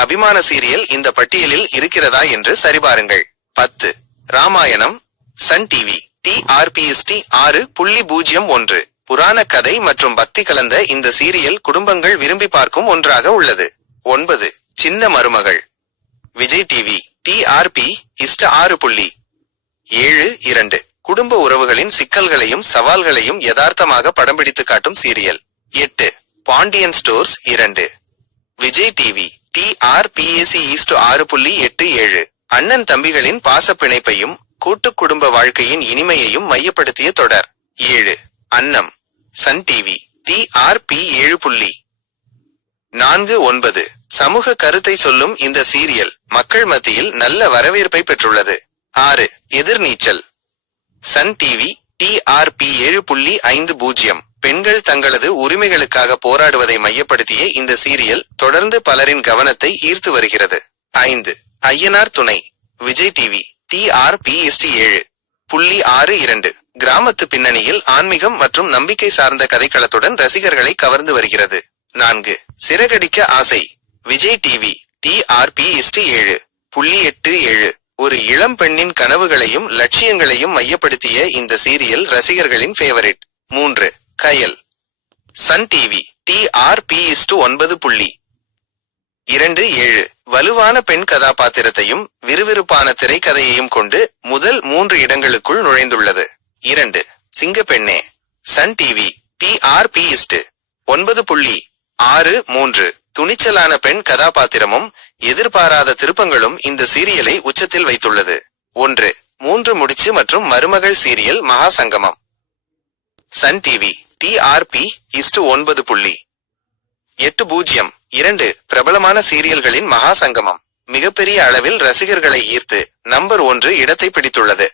அபிமான சீரியல் இந்த பட்டியலில் இருக்கிறதா என்று சரிபாருங்கள். 10. ராமாயணம். Sun TV. TRPST 6.01. புராண கதை மற்றும் பக்தி கலந்த இந்த சீரியல் குடும்பங்கள் விரும்பி பார்க்கும் ஒன்றாக உள்ளது. 9. சின்ன மருமகள். விஜய் டிவி. TRP 6.72. குடும்ப உறவுகளின் சிக்கல்களையும் சவால்களையும் யதார்த்தமாக படம் பிடித்து காட்டும் serial. 8. Pandian stores 2. Vijay TV. TRPAC 6.87. அண்ணன் தம்பிகளின் பாசப்பிணைப்பையும் கூட்டு குடும்ப வாழ்க்கையின் இனிமையையும் மையப்படுத்திய தொடர். 7. அன்னம். Sun TV. TRP 7.49. சமூக கருத்தை சொல்லும் இந்த சீரியல் மக்கள் மத்தியில் நல்ல வரவேற்பை பெற்றுள்ளது. 6. எதிர்நீச்சல். Sun TV. TRP 7.50. பெண்கள் தங்களது உரிமைகளுக்காக போராடுவதை மையப்படுத்திய இந்த சீரியல் தொடர்ந்து பலரின் கவனத்தை ஈர்த்து வருகிறது. 5. ஐயனார் துணை. விஜய் டிவி. TRPST 7.62. கிராமத்து பின்னணியில் ஆன்மீகம் மற்றும் நம்பிக்கை சார்ந்த கதைக்களத்துடன் ரசிகர்களை கவர்ந்து வருகிறது. 4. சிறகடிக்க ஆசை. விஜய் டிவி. TRPST 7.87. ஒரு இளம் பெண்ணின் கனவுகளையும் லட்சியங்களையும் மையப்படுத்திய இந்த சீரியல் ரசிகர்களின் favourite. 3. Kayal. Sun TV. TRPST 9.27. வலுவான பெண் கதாபாத்திரத்தையும் விறுவிறுப்பான திரைக்கதையையும் கொண்டு முதல் 3 இடங்களுக்குள் நுழைந்துள்ளது. 2. சிங்கப்பெண்ணே. Sun TV. TRPST 9.63. துணிச்சலான பெண் கதாபாத்திரமும் எதிர்பாராத திருப்பங்களும் இந்த சீரியலை உச்சத்தில் வைத்துள்ளது. 1. 3 முடிச்சு மற்றும் மருமகள் சீரியல் மகா சங்கமம். Sun TV. TRPST 9.80. 2 பிரபலமான சீரியல்களின் மகா சங்கமம் மிகப்பெரிய அளவில் ரசிகர்களை ஈர்த்து நம்பர் 1 இடத்தை பிடித்துள்ளது.